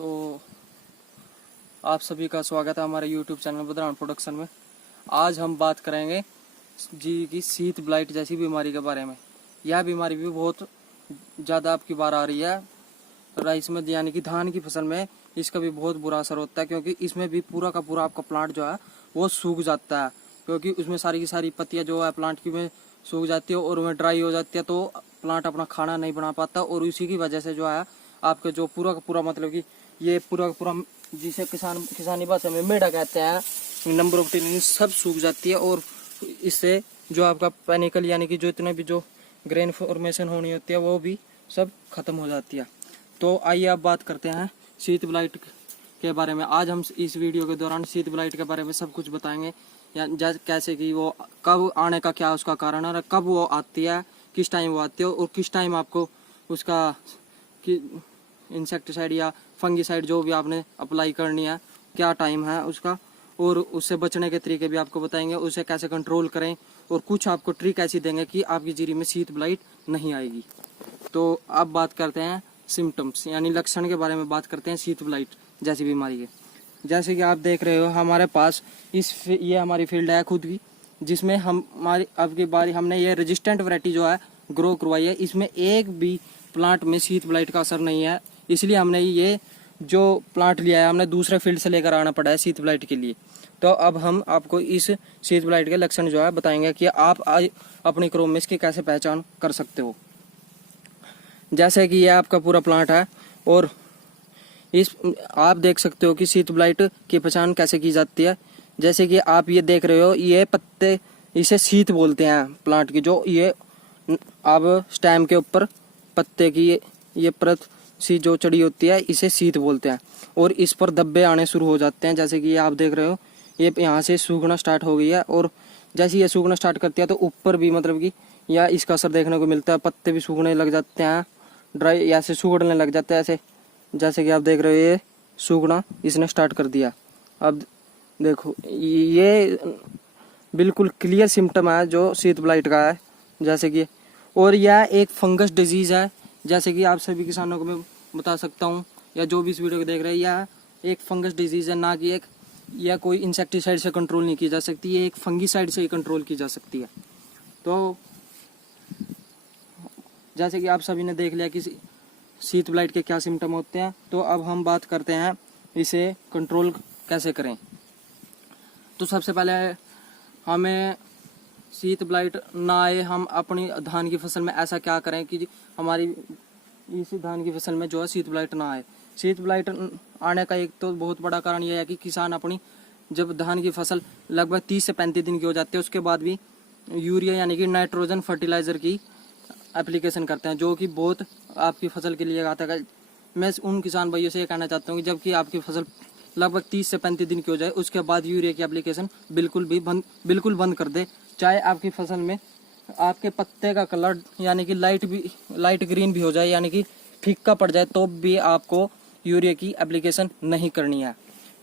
तो आप सभी का स्वागत है हमारे YouTube चैनल बुधरान प्रोडक्शन में। आज हम बात करेंगे जी की शीत ब्लाइट जैसी बीमारी के बारे में। यह बीमारी भी बहुत ज़्यादा आपकी बार आ रही है राइस में, यानी कि धान की फसल में इसका भी बहुत बुरा असर होता है, क्योंकि इसमें भी पूरा का पूरा आपका प्लांट जो है वो सूख जाता है, क्योंकि उसमें सारी की सारी पत्तियाँ जो है प्लांट की में सूख जाती है और वह ड्राई हो जाती है, तो प्लांट अपना खाना नहीं बना पाता और उसी की वजह से जो है आपके जो पूरा का पूरा मतलब कि ये पूरा का पूरा जिसे किसानी भाषा में मेढ़ा कहते हैं, नंबर ऑफ टिन सब सूख जाती है और इससे जो आपका पैनिकल यानी कि जो इतने भी जो ग्रेन फॉर्मेशन होनी होती है वो भी सब खत्म हो जाती है। तो आइए अब बात करते हैं शीत ब्लाइट के बारे में। आज हम इस वीडियो के दौरान शीत ब्लाइट के बारे में सब कुछ बताएंगे, या कैसे कि वो कब आने का क्या उसका कारण है, कब वो आती है, किस टाइम वो आती है और किस टाइम आपको उसका इंसेक्टिसाइड या फंगीसाइड जो भी आपने अप्लाई करनी है क्या टाइम है उसका, और उससे बचने के तरीके भी आपको बताएंगे, उसे कैसे कंट्रोल करें और कुछ आपको ट्रिक ऐसी देंगे कि आपकी जीरी में शीत ब्लाइट नहीं आएगी। तो अब बात करते हैं सिम्टम्स यानी लक्षण के बारे में बात करते हैं शीत ब्लाइट जैसी बीमारी के। जैसे कि आप देख रहे हो हमारे पास ये हमारी फील्ड है खुद की, जिसमें हमारी अब की बारी हमने ये रेजिस्टेंट वैरायटी जो है ग्रो करवाई है। इसमें एक भी प्लांट में शीत ब्लाइट का असर नहीं है, इसलिए हमने ये जो प्लांट लिया है हमने दूसरे फील्ड से लेकर आना पड़ा है शीत ब्लाइट के लिए। तो अब हम आपको इस शीत ब्लाइट के लक्षण जो है बताएंगे कि आप अपनी क्रॉप में इसकी कैसे पहचान कर सकते हो। जैसे कि यह आपका पूरा प्लांट है और इस आप देख सकते हो कि शीत ब्लाइट की पहचान कैसे की जाती है। जैसे कि आप ये देख रहे हो, ये पत्ते इसे शीत बोलते हैं प्लांट की, जो ये अब स्टेम के ऊपर पत्ते की ये परत सी जो चढ़ी होती है इसे शीत बोलते हैं और इस पर धब्बे आने शुरू हो जाते हैं। जैसे कि ये आप देख रहे हो, ये यहाँ से सूखना स्टार्ट हो गई है और जैसे ये सूखना स्टार्ट करती है तो ऊपर भी मतलब कि या इसका असर देखने को मिलता है, पत्ते भी सूखने लग जाते हैं, ड्राई ऐसे सूखने लग जाते हैं ऐसे। जैसे कि आप देख रहे हो ये सूखना इसने स्टार्ट कर दिया। अब देखो ये बिल्कुल क्लियर सिम्टम है जो शीत ब्लाइट का है। जैसे कि और यह एक फंगस डिजीज है, जैसे कि आप सभी किसानों को मैं बता सकता हूँ या जो भी इस वीडियो को देख रहे हैं, यह एक फंगस डिजीज है, ना कि एक या कोई इंसेक्टिसाइड से कंट्रोल नहीं की जा सकती, ये एक फंगीसाइड से ही कंट्रोल की जा सकती है। तो जैसे कि आप सभी ने देख लिया कि शीत ब्लाइट के क्या सिम्टम होते हैं, तो अब हम बात करते हैं इसे कंट्रोल कैसे करें। तो सबसे पहले हमें शीत ब्लाइट ना आए, हम अपनी धान की फसल में ऐसा क्या करें कि हमारी इसी धान की फसल में जो है शीत ब्लाइट ना आए। शीत ब्लाइट आने का एक तो बहुत बड़ा कारण यह है कि किसान अपनी जब धान की फसल लगभग 30 से 35 दिन की हो जाती है उसके बाद भी यूरिया यानी कि नाइट्रोजन फर्टिलाइजर की एप्लीकेशन करते हैं, जो कि बहुत आपकी फसल के लिए घातक है। मैं उन किसान भाइयों से ये कहना चाहता हूँ कि जबकि आपकी फसल लगभग 30 से 35 दिन की हो जाए उसके बाद यूरिया की एप्लीकेशन बिल्कुल बंद कर दे। चाहे आपकी फसल में आपके पत्ते का कलर यानी कि लाइट ग्रीन भी हो जाए, यानी कि फीका पड़ जाए, तो भी आपको यूरिया की एप्लीकेशन नहीं करनी है।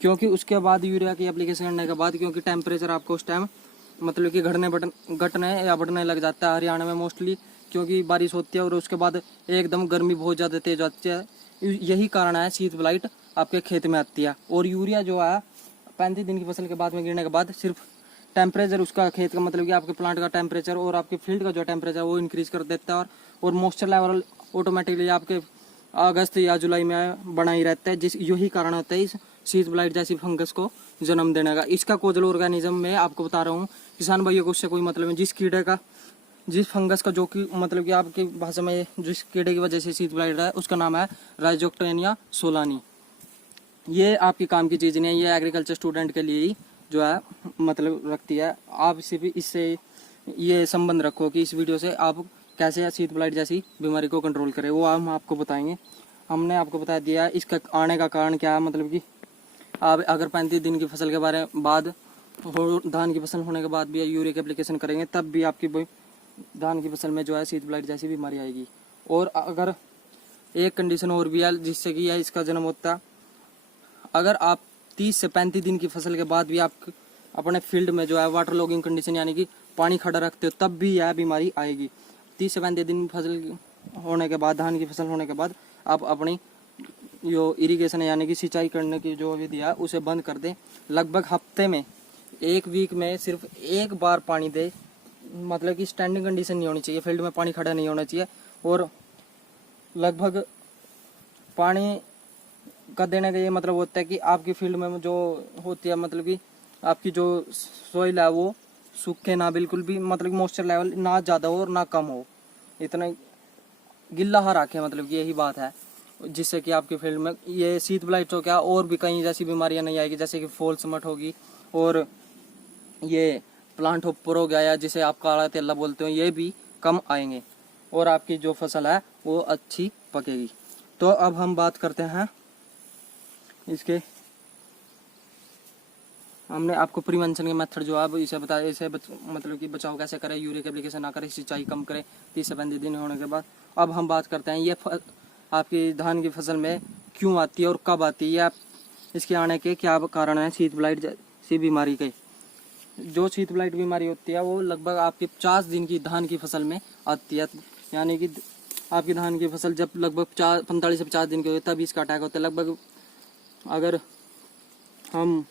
क्योंकि उसके बाद यूरिया की एप्लीकेशन करने के बाद क्योंकि टेम्परेचर आपको उस टाइम मतलब कि घटने या बढ़ने लग जाता है हरियाणा में मोस्टली, क्योंकि बारिश होती है और उसके बाद एकदम गर्मी बहुत ज़्यादा तेज आती है। यही कारण है शीत ब्लाइट आपके खेत में आती है। और यूरिया जो है 35 दिन की फसल के बाद में गिरने के बाद सिर्फ टेम्परेचर उसका खेत का मतलब कि आपके प्लांट का टेम्परेचर और आपके फील्ड का जो टेम्परेचर वो इंक्रीज कर देता है और मॉइस्चर लेवल ऑटोमेटिकली आपके अगस्त या जुलाई में बना ही रहता है। यही कारण होता है इस शीत ब्लाइट जैसी फंगस को जन्म देने का। इसका कोजल ऑर्गेनिज्म में आपको बता रहा हूँ किसान भाइयों को, उससे कोई मतलब नहीं। जिस फंगस का जो कि मतलब कि आपकी भाषा में जिस कीड़े की वजह से शीत ब्लाइट है उसका नाम है राइजोक्टेनिया सोलानी। ये आपकी काम की चीज़ नहीं है, ये एग्रीकल्चर स्टूडेंट के लिए ही जो है मतलब रखती है। आप इससे ये संबंध रखो कि इस वीडियो से आप कैसे शीत ब्लाइट जैसी बीमारी को कंट्रोल करें, वो हम आपको बताएंगे। हमने आपको बता दिया इसका आने का कारण क्या है, मतलब कि आप अगर 35 दिन की फसल के बाद धान की फसल होने के बाद भी यूरिया की एप्लीकेशन करेंगे तब भी आपकी धान की फसल में जो है शीत ब्लाइट जैसी बीमारी आएगी। और अगर एक कंडीशन और भी है जिससे कि यह इसका जन्म होता है, अगर आप 30 से 35 दिन की फसल के बाद भी आप अपने फील्ड में जो है वाटर लॉगिंग कंडीशन यानी कि पानी खड़ा रखते हो तब भी यह बीमारी आएगी। 30 से 35 दिन फसल होने के बाद धान की फसल होने के बाद आप अपनी जो इरिगेशन है यानी कि सिंचाई करने की जो विधि है उसे बंद कर दें। लगभग हफ्ते में, एक वीक में सिर्फ एक बार पानी दे, मतलब कि स्टैंडिंग कंडीशन नहीं होनी चाहिए, फील्ड में पानी खड़ा नहीं होना चाहिए। और लगभग पानी का देने का ये मतलब होता है कि आपकी फील्ड में जो होती है, मतलब कि आपकी जो सोइल है वो सूखे ना बिल्कुल भी, मतलब कि मॉइस्चर लेवल ना ज़्यादा हो और ना कम हो, इतना गिल्ला हा रखे, मतलब कि यही बात है, जिससे कि आपकी फील्ड में ये शीत ब्लाइट हो क्या और भी कई जैसी बीमारियां नहीं आएगी, जैसे कि फॉल स्मट होगी और ये प्लांट होपर हो गया, या जिसे आप काला तेला बोलते हो, ये भी कम आएंगे और आपकी जो फसल है वो अच्छी पकेगी। तो अब हम बात करते हैं इसके, हमने आपको प्रिवेंशन के मेथड जो है इसे बताया, इसे मतलब कि बचाव कैसे करें, यूरिया की एप्लीकेशन ना करें, सिंचाई कम करें 30 से 35 दिन होने के बाद। अब हम बात करते हैं ये आपकी धान की फसल में क्यों आती है और कब आती है, आप इसके आने के क्या कारण है शीत ब्लाइट जैसी बीमारी के। जो शीत ब्लाइट बीमारी होती है वो लगभग आपकी 50 दिन की धान की फसल में आती है, यानी कि आपकी धान की फसल जब लगभग 45 से 50 दिन की होती है तब इसका अटैक होता है। लगभग अगर हम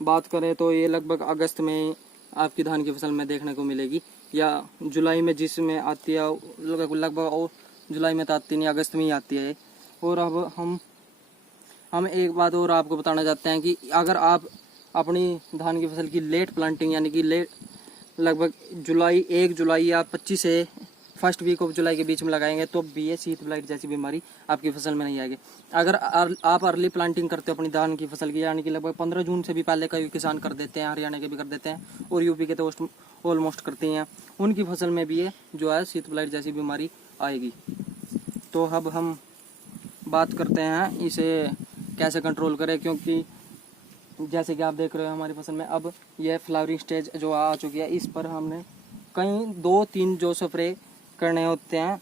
बात करें तो ये लगभग अगस्त में आपकी धान की फसल में देखने को मिलेगी, या जुलाई में जिसमें आती है, लगभग और जुलाई में तो आती नहीं, अगस्त में ही आती है। और अब हम एक बात और आपको बताना चाहते हैं कि अगर आप अपनी धान की फसल की लेट प्लांटिंग यानी कि लेट लगभग 1 जुलाई या 25 से फर्स्ट वीक ऑफ जुलाई के बीच में लगाएंगे तो भी ये शीत ब्लाइट जैसी बीमारी आपकी फसल में नहीं आएगी। अगर आप अर्ली प्लांटिंग करते हो अपनी धान की फसल की, यानी कि लगभग 15 जून से भी पहले कई किसान कर देते हैं, हरियाणा के भी कर देते हैं और यूपी के तो ऑलमोस्ट करते हैं, उनकी फसल में भी ये जो है शीत ब्लाइट जैसी बीमारी आएगी। तो अब हम बात करते हैं इसे कैसे कंट्रोल करें, क्योंकि जैसे कि आप देख रहे हो हमारी फसल में अब यह फ्लावरिंग स्टेज जो आ चुकी है, इस पर हमने कई 2-3 जो स्प्रे करने होते हैं,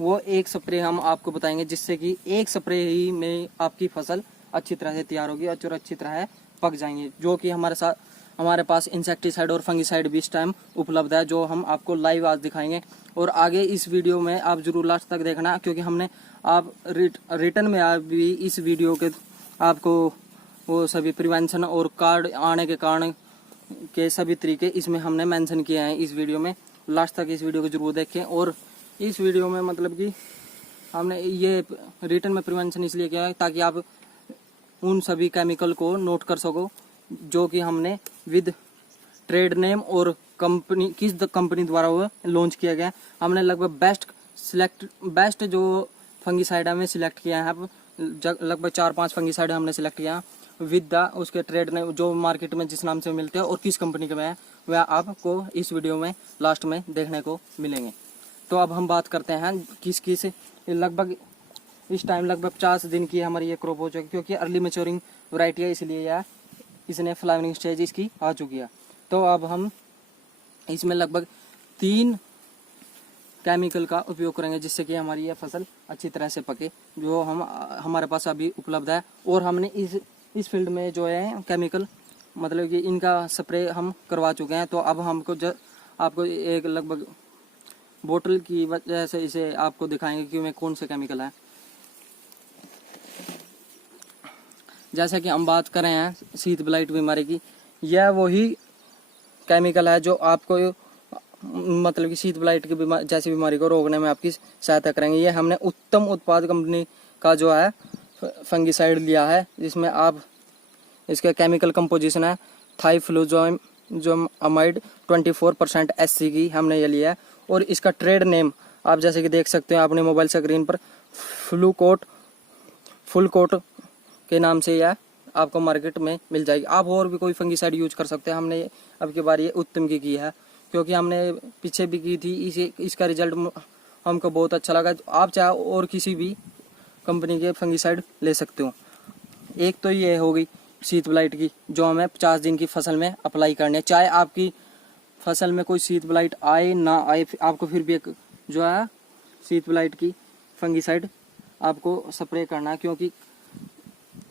वो एक स्प्रे हम आपको बताएंगे, जिससे कि एक स्प्रे ही में आपकी फसल अच्छी तरह से तैयार होगी और अच्छी तरह पक जाएंगे। जो कि हमारे पास इंसेक्टिसाइड और फंगिसाइड भी इस टाइम उपलब्ध है, जो हम आपको लाइव आज दिखाएंगे। और आगे इस वीडियो में आप जरूर लास्ट तक देखना, क्योंकि हमने आप रिटर्न में आप भी इस वीडियो के आपको वो सभी प्रिवेंशन और कार्ड आने के कारण के सभी तरीके इसमें हमने मेंशन किए हैं इस वीडियो में। लास्ट तक इस वीडियो को जरूर देखें। और इस वीडियो में मतलब कि हमने ये रिटर्न में प्रिवेंशन इसलिए किया है ताकि आप उन सभी केमिकल को नोट कर सको जो कि हमने विद ट्रेड नेम और कंपनी किस कंपनी द्वारा वो लॉन्च किया गया। हमने लगभग बेस्ट जो फंगिसाइड हमें सिलेक्ट किया है, लगभग 4-5 फंगिसाइड हमने सिलेक्ट किया विद उसके ट्रेड नेम जो मार्केट में जिस नाम से मिलते हैं और किस कंपनी के में है, वह आपको इस वीडियो में लास्ट में देखने को मिलेंगे। तो अब हम बात करते हैं किस लगभग इस टाइम लगभग 50 दिन की हमारी ये क्रॉप हो चुकी है, क्योंकि अर्ली मैच्योरिंग वैरायटी है, इसलिए यह इसने फ्लावरिंग स्टेज इसकी आ चुकी है। तो अब हम इसमें लगभग 3 केमिकल का उपयोग करेंगे जिससे कि हमारी यह फसल अच्छी तरह से पके, जो हमारे पास अभी उपलब्ध है। और हमने इस फील्ड में जो है केमिकल मतलब कि इनका स्प्रे हम करवा चुके हैं। तो अब हमको आपको एक लगभग बोतल की वजह से इसे आपको दिखाएंगे कि में कौन से केमिकल है। जैसा कि हम बात कर रहे हैं शीत ब्लाइट बीमारी की, यह वही केमिकल है जो आपको मतलब कि शीत ब्लाइट की जैसी बीमारी को रोकने में आपकी सहायता करेंगे। ये हमने उत्तम उत्पाद कंपनी का जो है फंगिसाइड लिया है, जिसमें आप इसका केमिकल कंपोजिशन है थाइफ्लुजाइम अमाइड 24% SC की हमने ये लिया है। और इसका ट्रेड नेम आप जैसे कि देख सकते हैं अपने मोबाइल स्क्रीन पर फुल कोट के नाम से यह आपको मार्केट में मिल जाएगी। आप और भी कोई फंगिसाइड यूज कर सकते हैं। हमने अब की बार ये उत्तम की है, क्योंकि हमने पीछे भी की थी, इसका रिजल्ट हमको बहुत अच्छा लगा। आप चाहे और किसी भी कंपनी के फंगिसाइड ले सकते हो। एक तो ये हो गई शीत ब्लाइट की, जो हमें 50 दिन की फसल में अप्लाई करनी है। चाहे आपकी फसल में कोई शीत ब्लाइट आए ना आए, आपको फिर भी एक जो है शीत ब्लाइट की फंगिसाइड आपको स्प्रे करना है, क्योंकि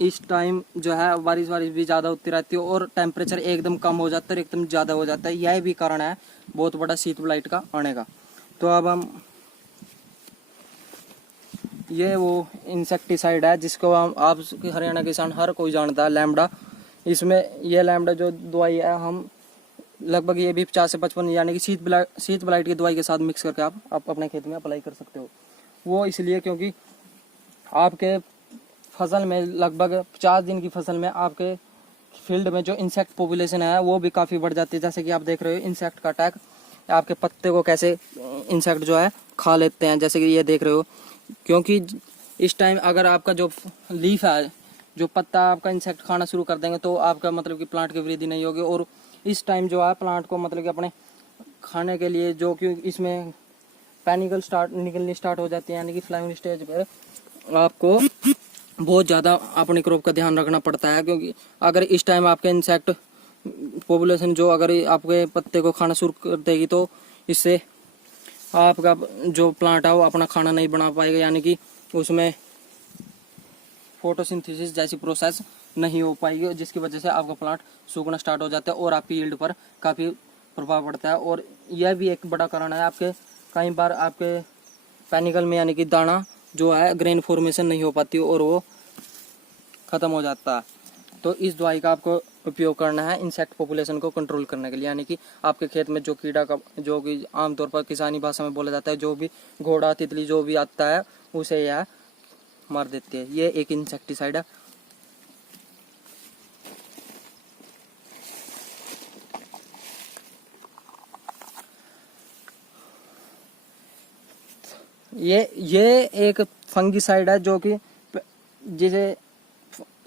इस टाइम जो है बारिश भी ज़्यादा होती रहती है और टेम्परेचर एकदम कम हो जाता है, एकदम ज़्यादा हो जाता है। यह भी कारण है बहुत बड़ा शीत ब्लाइट का आने का। तो अब हम ये वो इंसेक्टिसाइड है जिसको हम आप हरियाणा किसान हर कोई जानता है, लैम्बडा। इसमें ये लैम्बडा जो दवाई है हम लगभग ये भी 50 से 55 यानी कि शीत ब्लाइट की दवाई के साथ मिक्स करके आप अपने खेत में अप्लाई कर सकते हो। वो इसलिए क्योंकि आपके फसल में लगभग 50 दिन की फसल में आपके फील्ड में जो इंसेक्ट पॉपुलेशन है वो भी काफ़ी बढ़ जाती है। जैसे कि आप देख रहे हो इंसेक्ट का अटैक, आपके पत्ते को कैसे इंसेक्ट जो है खा लेते हैं, जैसे कि ये देख रहे हो। क्योंकि इस टाइम अगर आपका जो लीफ है, जो पत्ता आपका इंसेक्ट खाना शुरू कर देंगे तो आपका मतलब कि प्लांट की वृद्धि नहीं होगी। और इस टाइम जो है प्लांट को मतलब कि अपने खाने के लिए जो कि इसमें पैनिकल निकलनी स्टार्ट हो जाती है, यानी कि फ्लावरिंग स्टेज पर आपको बहुत ज़्यादा अपने क्रॉप का ध्यान रखना पड़ता है। क्योंकि अगर इस टाइम आपके इंसेक्ट पॉपुलेशन जो अगर आपके पत्ते को खाना शुरू कर देगी तो इससे आपका जो प्लांट है वो अपना खाना नहीं बना पाएगा, यानी कि उसमें फोटोसिंथेसिस जैसी प्रोसेस नहीं हो पाएगी, जिसकी वजह से आपका प्लांट सूखना स्टार्ट हो जाता है और आपकी यील्ड पर काफ़ी प्रभाव पड़ता है। और यह भी एक बड़ा कारण है आपके कई बार आपके पैनिकल में यानी कि दाना जो है ग्रेन फॉर्मेशन नहीं हो पाती और वो ख़त्म हो जाता है। तो इस दवाई का आपको उपयोग करना है इंसेक्ट पॉपुलेशन को कंट्रोल करने के लिए, यानी कि आपके खेत में जो कीड़ा का जो कि आमतौर पर किसानी भाषा में बोला जाता है, जो भी घोड़ा तितली जो भी आता है उसे यह मार देती है। ये एक इंसेक्टिसाइड है। ये एक फंगिसाइड है जो कि जिसे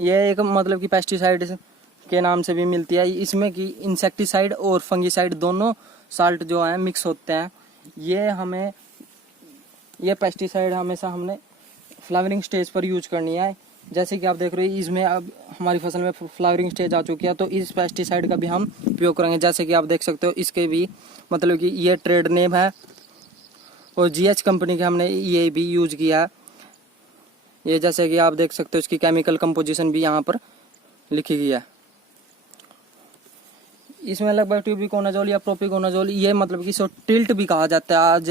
ये एक मतलब कि पेस्टिसाइड के नाम से भी मिलती है। इसमें कि इंसेक्टिसाइड और फंगिसाइड दोनों साल्ट जो है मिक्स होते हैं। ये पेस्टिसाइड हमेशा हमने फ्लावरिंग स्टेज पर यूज करनी है। जैसे कि आप देख रहे हो इसमें अब हमारी फसल में फ्लावरिंग स्टेज आ चुकी है, तो इस पेस्टिसाइड का भी हम उपयोग करेंगे। जैसे कि आप देख सकते हो इसके भी मतलब कि ये ट्रेड नेम है और GH कंपनी के हमने ये भी यूज किया है। ये जैसे कि आप देख सकते हो इसकी केमिकल कंपोजिशन भी यहाँ पर लिखी गई है। इसमें लगभग ट्यूबिकोनाजोल या प्रोपिकोनाजोल ये मतलब कि इसको टिल्ट भी कहा जाता है। आज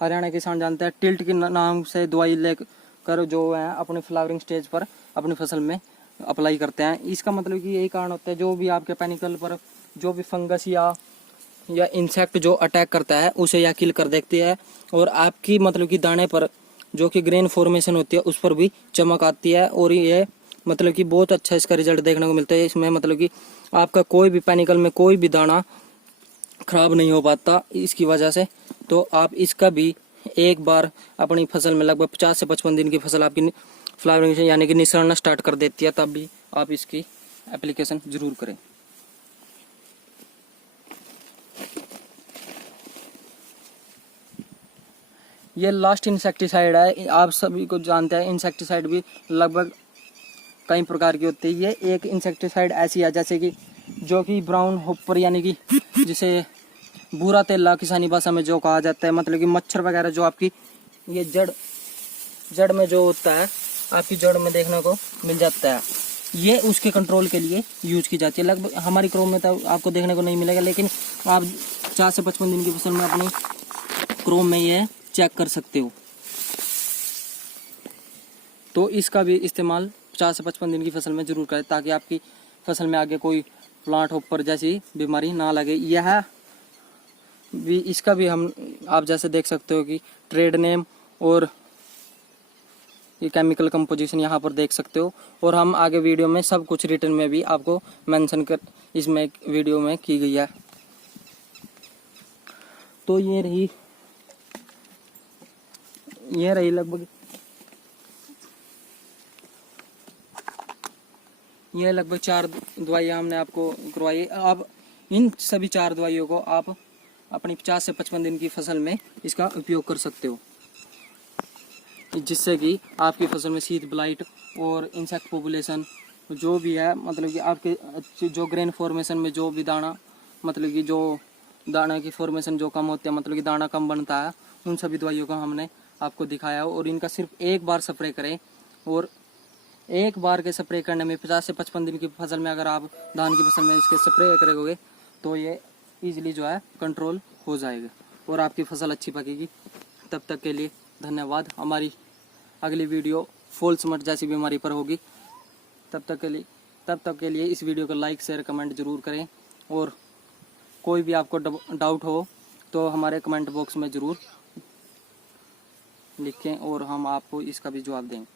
हरियाणा किसान जानते हैं टिल्ट के नाम से दवाई लेकर जो है अपने फ्लावरिंग स्टेज पर अपनी फसल में अप्लाई करते हैं। इसका मतलब कि यही कारण होता है जो भी आपके पैनिकल पर जो भी फंगस या इंसेक्ट जो अटैक करता है उसे यह किल कर देती है और आपकी मतलब कि दाने पर जो कि ग्रेन फॉर्मेशन होती है उस पर भी चमक आती है। और ये मतलब कि बहुत अच्छा इसका रिजल्ट देखने को मिलता है। इसमें मतलब कि आपका कोई भी पैनिकल में कोई भी दाना खराब नहीं हो पाता इसकी वजह से। तो आप इसका भी एक बार अपनी फसल में लगभग 50 से 55 दिन की फसल आपकी फ्लावरिंग यानी कि निसरना स्टार्ट कर देती है, तब भी आप इसकी एप्लीकेशन जरूर करें। ये लास्ट इंसेक्टिसाइड है। आप सभी को जानते हैं इंसेक्टिसाइड भी लगभग कई प्रकार की होती है। ये एक इंसेक्टिसाइड ऐसी है जैसे कि जो कि ब्राउन होपर यानी कि जिसे भूरा तेला किसानी भाषा में जो कहा जाता है, मतलब कि मच्छर वगैरह जो आपकी ये जड़ में जो होता है आपकी जड़ में देखने को मिल जाता है, ये उसके कंट्रोल के लिए यूज की जाती है। लगभग हमारी क्रॉप में तो आपको देखने को नहीं मिलेगा, लेकिन आप 4 से 55 दिन की फसल में अपनी क्रॉप में ये चेक कर सकते हो। तो इसका भी इस्तेमाल 50 से 55 दिन की फसल में जरूर करें ताकि आपकी फसल में आगे कोई प्लांट होपर जैसी बीमारी ना लगे। यह भी इसका भी हम आप जैसे देख सकते हो कि ट्रेड नेम और ये केमिकल कंपोजिशन यहाँ पर देख सकते हो। और हम आगे वीडियो में सब कुछ रिटर्न में भी आपको मेंशन कर इसमें वीडियो में की गई है। तो ये रही लगभग ये लगभग 4 दवाइयाँ हमने आपको करवाई। अब इन सभी 4 दवाइयों को आप अपनी 50 से 55 दिन की फसल में इसका उपयोग कर सकते हो, जिससे कि आपकी फसल में शीत ब्लाइट और इंसेक्ट पॉपुलेशन जो भी है मतलब कि आपके जो ग्रेन फॉर्मेशन में जो भी दाना मतलब कि जो दाना की फॉर्मेशन जो कम होती है मतलब कि दाना कम बनता है, उन सभी दवाइयों का हमने आपको दिखाया। और इनका सिर्फ एक बार स्प्रे करें और एक बार के स्प्रे करने में 50 से 55 दिन की फसल में अगर आप धान की फसल में इसके स्प्रे करोगे तो ये इजीली जो है कंट्रोल हो जाएगा और आपकी फसल अच्छी पकेगी। तब तक के लिए धन्यवाद। अगली वीडियो फोल्समट जैसी बीमारी पर होगी। तब तक के लिए इस वीडियो को लाइक शेयर कमेंट जरूर करें, और कोई भी आपको डाउट हो तो हमारे कमेंट बॉक्स में ज़रूर लिखें और हम आपको इसका भी जवाब देंगे।